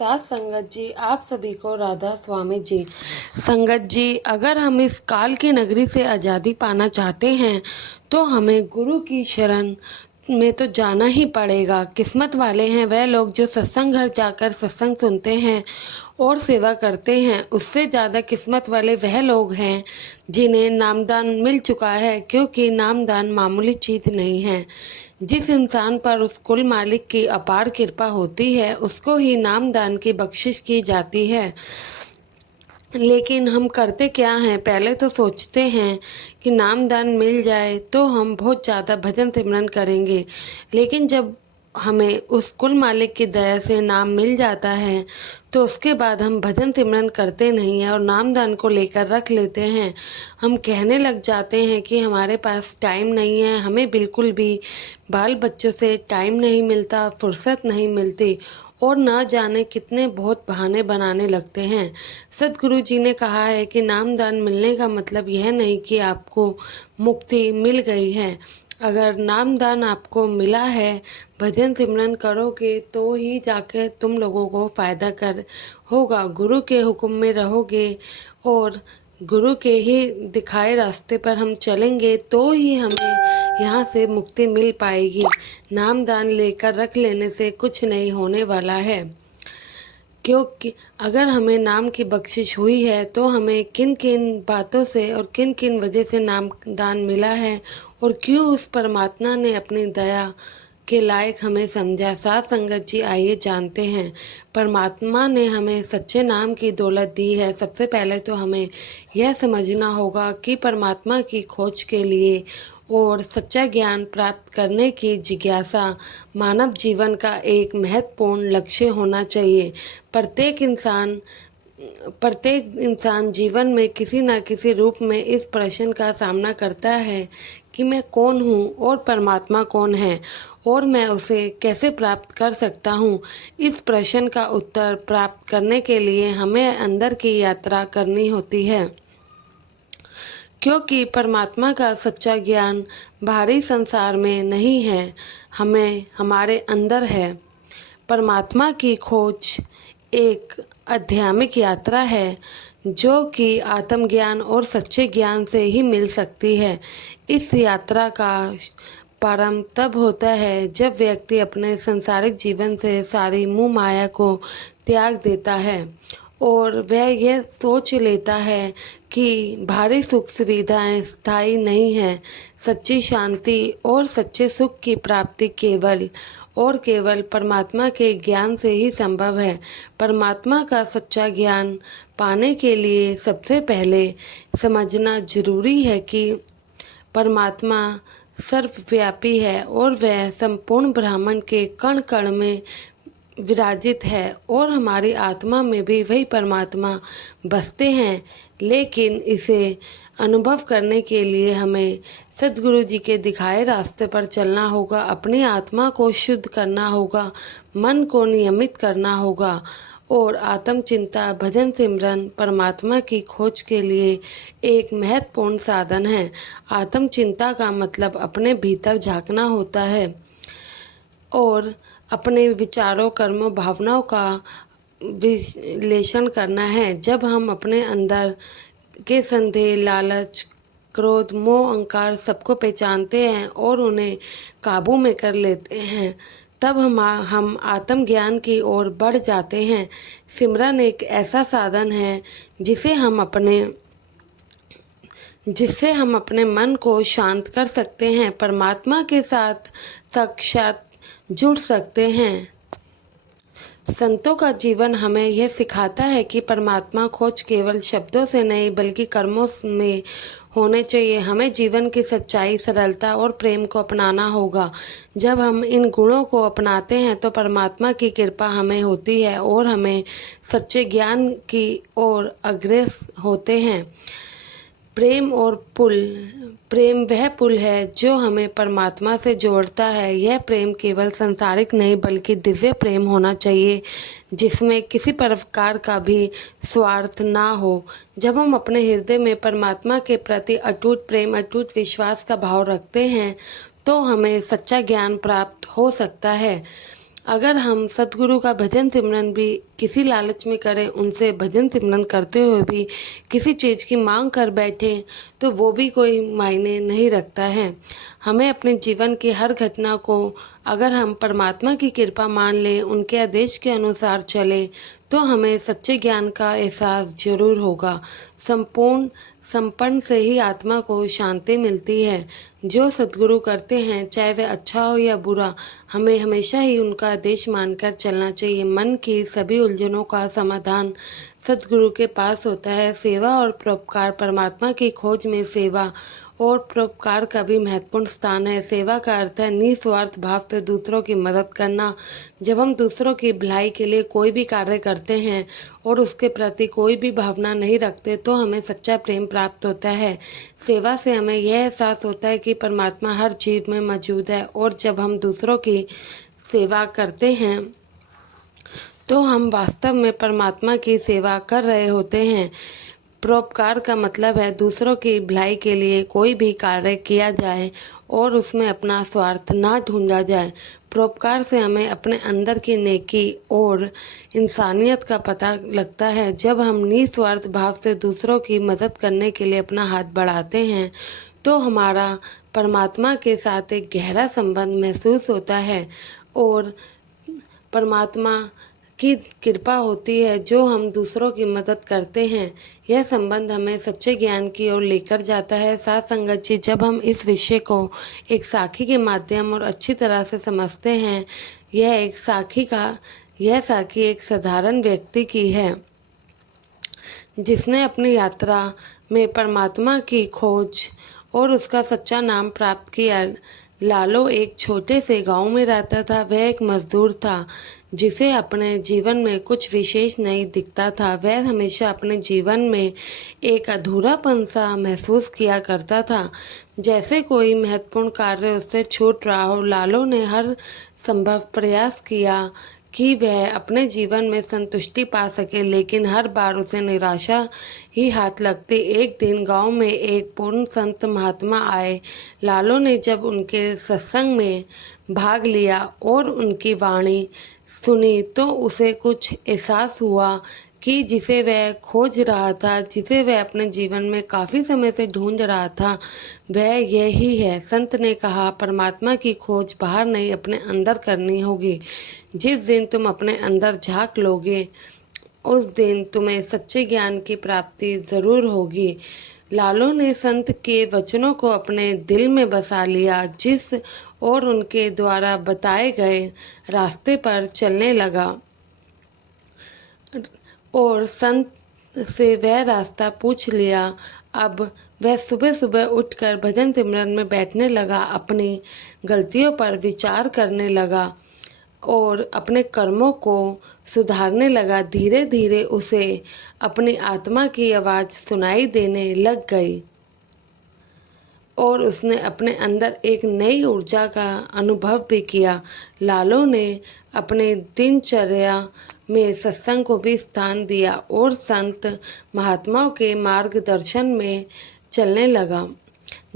साथ संगत जी, आप सभी को राधा स्वामी जी। संगत जी, अगर हम इस काल की नगरी से आज़ादी पाना चाहते हैं तो हमें गुरु की शरण में तो जाना ही पड़ेगा। किस्मत वाले हैं वह लोग जो सत्संग घर जाकर सत्संग सुनते हैं और सेवा करते हैं। उससे ज़्यादा किस्मत वाले वह लोग हैं जिन्हें नामदान मिल चुका है, क्योंकि नामदान मामूली चीज़ नहीं है। जिस इंसान पर उस कुल मालिक की अपार कृपा होती है उसको ही नामदान की बख्शिश की जाती है। लेकिन हम करते क्या हैं, पहले तो सोचते हैं कि नामदान मिल जाए तो हम बहुत ज़्यादा भजन सिमरन करेंगे, लेकिन जब हमें उस कुल मालिक की दया से नाम मिल जाता है तो उसके बाद हम भजन सिमरन करते नहीं हैं और नामदान को लेकर रख लेते हैं। हम कहने लग जाते हैं कि हमारे पास टाइम नहीं है, हमें बिल्कुल भी बाल बच्चों से टाइम नहीं मिलता, फुर्सत नहीं मिलती, और न जाने कितने बहुत बहाने बनाने लगते हैं। सद्गुरु जी ने कहा है कि नामदान मिलने का मतलब यह नहीं कि आपको मुक्ति मिल गई है। अगर नामदान आपको मिला है, भजन सिमरन करोगे तो ही जाकर तुम लोगों को फ़ायदा कर होगा। गुरु के हुक्म में रहोगे और गुरु के ही दिखाए रास्ते पर हम चलेंगे तो ही हमें यहाँ से मुक्ति मिल पाएगी। नामदान लेकर रख लेने से कुछ नहीं होने वाला है, क्योंकि अगर हमें नाम की बख्शिश हुई है तो हमें किन किन बातों से और किन किन वजह से नाम दान मिला है और क्यों उस परमात्मा ने अपनी दया के लायक हमें समझा। साथ संगत जी, आइए जानते हैं। परमात्मा ने हमें सच्चे नाम की दौलत दी है। सबसे पहले तो हमें यह समझना होगा कि परमात्मा की खोज के लिए और सच्चा ज्ञान प्राप्त करने की जिज्ञासा मानव जीवन का एक महत्वपूर्ण लक्ष्य होना चाहिए। प्रत्येक इंसान जीवन में किसी न किसी रूप में इस प्रश्न का सामना करता है कि मैं कौन हूँ और परमात्मा कौन है और मैं उसे कैसे प्राप्त कर सकता हूँ। इस प्रश्न का उत्तर प्राप्त करने के लिए हमें अंदर की यात्रा करनी होती है, क्योंकि परमात्मा का सच्चा ज्ञान बाहरी संसार में नहीं है, हमें हमारे अंदर है। परमात्मा की खोज एक आध्यात्मिक यात्रा है जो कि आत्मज्ञान और सच्चे ज्ञान से ही मिल सकती है। इस यात्रा का प्रारंभ तब होता है जब व्यक्ति अपने संसारिक जीवन से सारी मोह माया को त्याग देता है और वह यह सोच लेता है कि भारी सुख सुविधाएं स्थायी नहीं हैं। सच्ची शांति और सच्चे सुख की प्राप्ति केवल और केवल परमात्मा के ज्ञान से ही संभव है। परमात्मा का सच्चा ज्ञान पाने के लिए सबसे पहले समझना जरूरी है कि परमात्मा सर्वव्यापी है और वह संपूर्ण ब्रह्मांड के कण कण में विराजित है और हमारी आत्मा में भी वही परमात्मा बसते हैं। लेकिन इसे अनुभव करने के लिए हमें सद्गुरु जी के दिखाए रास्ते पर चलना होगा, अपनी आत्मा को शुद्ध करना होगा, मन को नियमित करना होगा और आत्मचिंता, भजन सिमरन परमात्मा की खोज के लिए एक महत्वपूर्ण साधन है। आत्मचिंता का मतलब अपने भीतर झांकना होता है और अपने विचारों, कर्मों, भावनाओं का विश्लेषण करना है। जब हम अपने अंदर के संदेह, लालच, क्रोध, मोह, अहंकार सबको पहचानते हैं और उन्हें काबू में कर लेते हैं, तब हम आत्मज्ञान की ओर बढ़ जाते हैं। सिमरन एक ऐसा साधन है जिससे हम अपने मन को शांत कर सकते हैं, परमात्मा के साथ साक्षात जुड़ सकते हैं। संतों का जीवन हमें यह सिखाता है कि परमात्मा खोज केवल शब्दों से नहीं बल्कि कर्मों में होने चाहिए। हमें जीवन की सच्चाई, सरलता और प्रेम को अपनाना होगा। जब हम इन गुणों को अपनाते हैं तो परमात्मा की कृपा हमें होती है और हमें सच्चे ज्ञान की ओर अग्रसर होते हैं। प्रेम वह पुल है जो हमें परमात्मा से जोड़ता है। यह प्रेम केवल सांसारिक नहीं बल्कि दिव्य प्रेम होना चाहिए, जिसमें किसी प्रकार का भी स्वार्थ ना हो। जब हम अपने हृदय में परमात्मा के प्रति अटूट प्रेम, अटूट विश्वास का भाव रखते हैं तो हमें सच्चा ज्ञान प्राप्त हो सकता है। अगर हम सद्गुरु का भजन सिमरन भी किसी लालच में करें, उनसे भजन सिमरन करते हुए भी किसी चीज़ की मांग कर बैठें तो वो भी कोई मायने नहीं रखता है। हमें अपने जीवन की हर घटना को अगर हम परमात्मा की कृपा मान लें, उनके आदेश के अनुसार चले, तो हमें सच्चे ज्ञान का एहसास जरूर होगा। संपन्न से ही आत्मा को शांति मिलती है। जो सद्गुरु करते हैं, चाहे वह अच्छा हो या बुरा, हमें हमेशा ही उनका आदेश मानकर चलना चाहिए। मन की सभी उलझनों का समाधान सद्गुरु के पास होता है। सेवा और परोपकार, परमात्मा की खोज में सेवा और परोपकार का भी महत्वपूर्ण स्थान है। सेवा का अर्थ है निस्वार्थ भाव से दूसरों की मदद करना। जब हम दूसरों की भलाई के लिए कोई भी कार्य करते हैं और उसके प्रति कोई भी भावना नहीं रखते, तो हमें सच्चा प्रेम प्राप्त होता है। सेवा से हमें यह एहसास होता है कि परमात्मा हर जीव में मौजूद है, और जब हम दूसरों की सेवा करते हैं तो हम वास्तव में परमात्मा की सेवा कर रहे होते हैं। परोपकार का मतलब है दूसरों की भलाई के लिए कोई भी कार्य किया जाए और उसमें अपना स्वार्थ ना ढूंढा जाए। परोपकार से हमें अपने अंदर की नेकी और इंसानियत का पता लगता है। जब हम निस्वार्थ भाव से दूसरों की मदद करने के लिए अपना हाथ बढ़ाते हैं, तो हमारा परमात्मा के साथ एक गहरा संबंध महसूस होता है, और परमात्मा की कृपा होती है जो हम दूसरों की मदद करते हैं। यह संबंध हमें सच्चे ज्ञान की ओर लेकर जाता है। साथ संगत जी, जब हम इस विषय को एक साखी के माध्यम और अच्छी तरह से समझते हैं, यह साखी एक साधारण व्यक्ति की है जिसने अपनी यात्रा में परमात्मा की खोज और उसका सच्चा नाम प्राप्त किया। लालो एक छोटे से गांव में रहता था। वह एक मजदूर था जिसे अपने जीवन में कुछ विशेष नहीं दिखता था। वह हमेशा अपने जीवन में एक अधूरापन सा महसूस किया करता था, जैसे कोई महत्वपूर्ण कार्य उससे छूट रहा हो। लालो ने हर संभव प्रयास किया कि वह अपने जीवन में संतुष्टि पा सके, लेकिन हर बार उसे निराशा ही हाथ लगती। एक दिन गांव में एक पूर्ण संत महात्मा आए। लालो ने जब उनके सत्संग में भाग लिया और उनकी वाणी सुनी, तो उसे कुछ एहसास हुआ कि जिसे वह खोज रहा था, जिसे वह अपने जीवन में काफ़ी समय से ढूंढ रहा था, वह यही है। संत ने कहा, परमात्मा की खोज बाहर नहीं, अपने अंदर करनी होगी। जिस दिन तुम अपने अंदर झांक लोगे, उस दिन तुम्हें सच्चे ज्ञान की प्राप्ति ज़रूर होगी। लालो ने संत के वचनों को अपने दिल में बसा लिया, जिस और उनके द्वारा बताए गए रास्ते पर चलने लगा, और संत से वह रास्ता पूछ लिया। अब वह सुबह सुबह उठकर भजन सिमरन में बैठने लगा, अपनी गलतियों पर विचार करने लगा और अपने कर्मों को सुधारने लगा। धीरे धीरे उसे अपनी आत्मा की आवाज़ सुनाई देने लग गई और उसने अपने अंदर एक नई ऊर्जा का अनुभव भी किया। लालो ने अपने दिनचर्या में सत्संग को भी स्थान दिया और संत महात्माओं के मार्गदर्शन में चलने लगा।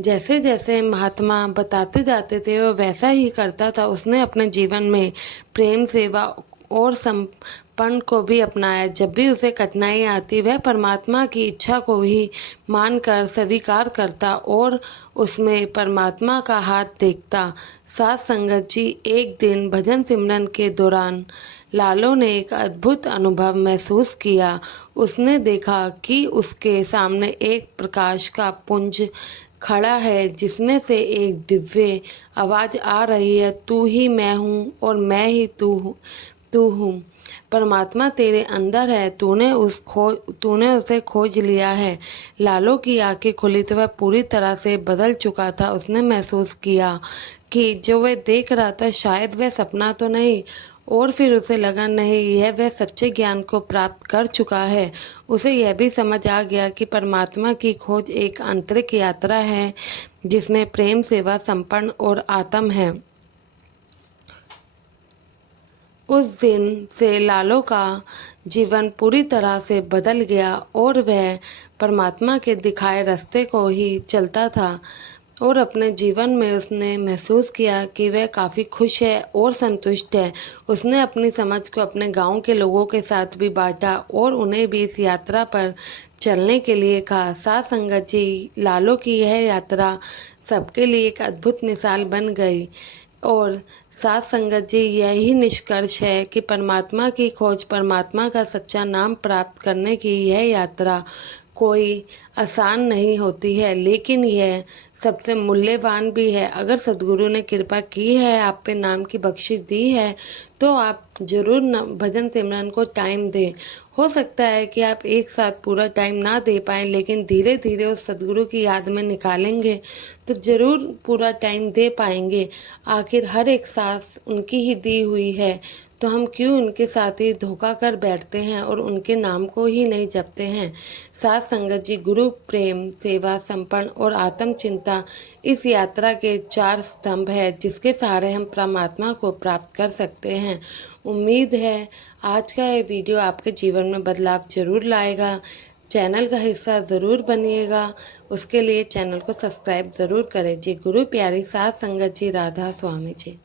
जैसे जैसे महात्मा बताते जाते थे वह वैसा ही करता था। उसने अपने जीवन में प्रेम, सेवा और समर्पण को भी अपनाया। जब भी उसे कठिनाई आती, वह परमात्मा की इच्छा को ही मानकर स्वीकार करता और उसमें परमात्मा का हाथ देखता। साथ संगत जी, एक दिन भजन सिमरन के दौरान लालो ने एक अद्भुत अनुभव महसूस किया। उसने देखा कि उसके सामने एक प्रकाश का पुंज खड़ा है, जिसमें से एक दिव्य आवाज़ आ रही है, तू ही मैं हूँ और मैं ही तू हूँ। परमात्मा तेरे अंदर है, तूने उसे खोज लिया है। लालो की आंखें खुली तो वह पूरी तरह से बदल चुका था। उसने महसूस किया कि जो वह देख रहा था शायद वह सपना तो नहीं, और फिर उसे लगा नहीं, यह वह सच्चे ज्ञान को प्राप्त कर चुका है। उसे यह भी समझ आ गया कि परमात्मा की खोज एक आंतरिक यात्रा है जिसमें प्रेम, सेवा, समर्पण और आत्म है। उस दिन से लालो का जीवन पूरी तरह से बदल गया और वह परमात्मा के दिखाए रास्ते को ही चलता था। और अपने जीवन में उसने महसूस किया कि वह काफ़ी खुश है और संतुष्ट है। उसने अपनी समझ को अपने गांव के लोगों के साथ भी बांटा और उन्हें भी इस यात्रा पर चलने के लिए कहा। साथ संगत जी, लालो की यह यात्रा सबके लिए एक अद्भुत मिसाल बन गई और साथ संगत जी, यही निष्कर्ष है कि परमात्मा की खोज, परमात्मा का सच्चा नाम प्राप्त करने की यह यात्रा कोई आसान नहीं होती है, लेकिन यह सबसे मूल्यवान भी है। अगर सद्गुरु ने कृपा की है, आप पे नाम की बख्शिश दी है, तो आप ज़रूर भजन सिमरन को टाइम दें। हो सकता है कि आप एक साथ पूरा टाइम ना दे पाएँ, लेकिन धीरे धीरे उस सद्गुरु की याद में निकालेंगे तो ज़रूर पूरा टाइम दे पाएंगे। आखिर हर एक सांस उनकी ही दी हुई है, तो हम क्यों उनके साथ ही धोखा कर बैठते हैं और उनके नाम को ही नहीं जपते हैं। साथ संगत जी, गुरु प्रेम, सेवा, समर्पण और आत्म चिंता इस यात्रा के 4 स्तंभ है जिसके सहारे हम परमात्मा को प्राप्त कर सकते हैं। उम्मीद है आज का ये वीडियो आपके जीवन में बदलाव जरूर लाएगा। चैनल का हिस्सा ज़रूर बनिएगा, उसके लिए चैनल को सब्सक्राइब ज़रूर करें। जी गुरु प्यारी साथ संगत जी, राधा स्वामी जी।